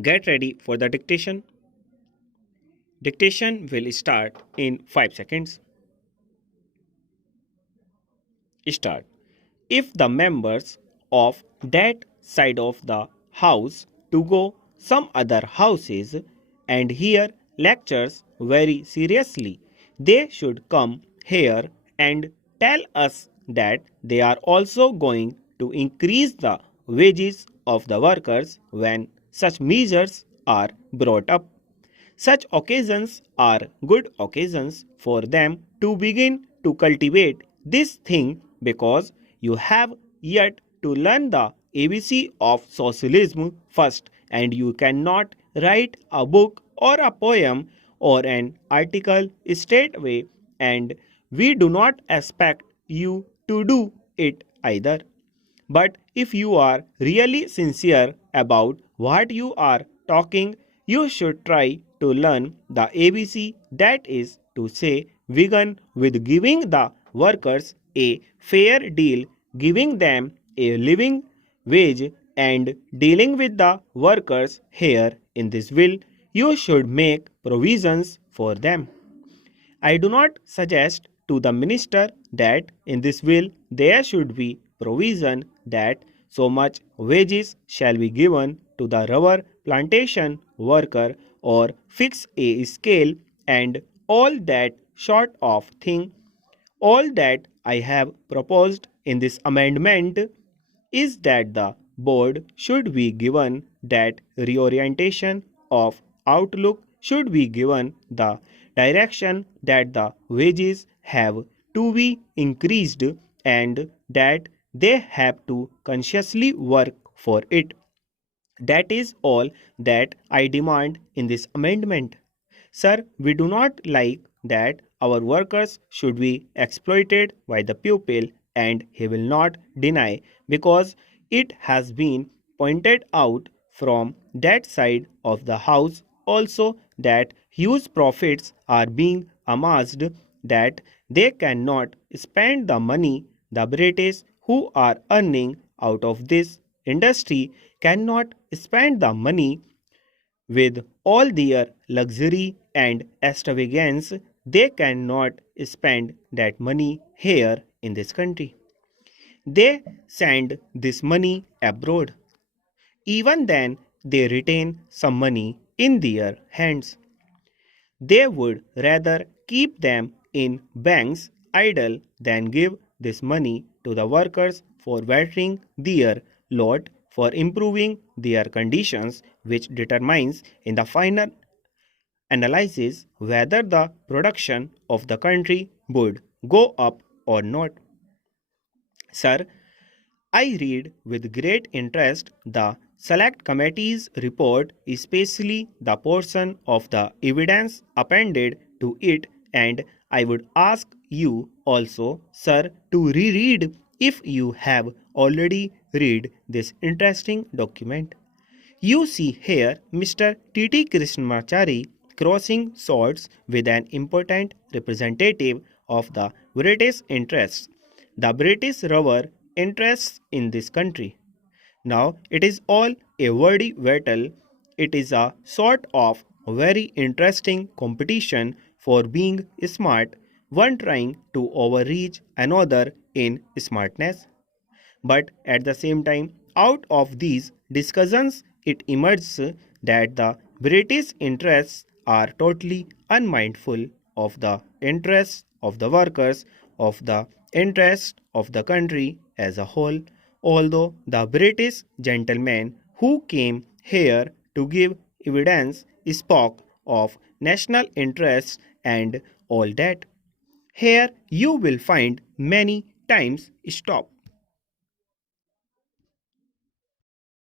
Get ready for the dictation. Dictation will start in 5 seconds. Start. If the members of that side of the house to go some other houses and hear lectures very seriously, they should come here and tell us that they are also going to increase the wages of the workers when such measures are brought up. Such occasions are good occasions for them to begin to cultivate this thing because you have yet to learn the ABC of socialism first, and you cannot write a book or a poem or an article straightway, and we do not expect you to do it either. But if you are really sincere about what you are talking, you should try to learn the ABC, that is to say, vegan with giving the workers a fair deal, giving them a living wage, and dealing with the workers here in this bill. You should make provisions for them. I do not suggest to the minister that in this bill there should be provision that so much wages shall be given to the rubber plantation worker or fix a scale and all that sort of thing. All that I have proposed in this amendment is that the board should be given that reorientation of outlook should be given the direction that the wages have to be increased and that they have to consciously work for it. That is all that I demand in this amendment. Sir, we do not like that our workers should be exploited by the pupil, and he will not deny because it has been pointed out from that side of the house also that huge profits are being amassed, that they cannot spend the money. The British who are earning out of this industry cannot spend the money with all their luxury and extravagance. They cannot spend that money here in this country. They send this money abroad. Even then, they retain some money in their hands. They would rather keep them in banks idle than give this money to the workers for watering their lot, for improving their conditions, which determines in the final analysis whether the production of the country would go up or not. Sir, I read with great interest the Select Committee's report, especially the portion of the evidence appended to it, and I would ask you also, sir, to reread if you have already read this interesting document. You see here Mr. T.T. Krishnamachari crossing swords with an important representative of the British interests, the British rubber interests in this country. Now it is all a wordy battle. It is a sort of very interesting competition for being smart, one trying to overreach another in smartness. But at the same time, out of these discussions, it emerges that the British interests are totally unmindful of the interests of the workers, of the interests of the country as a whole, although the British gentleman who came here to give evidence spoke of national interests and all that. Here you will find many times stop.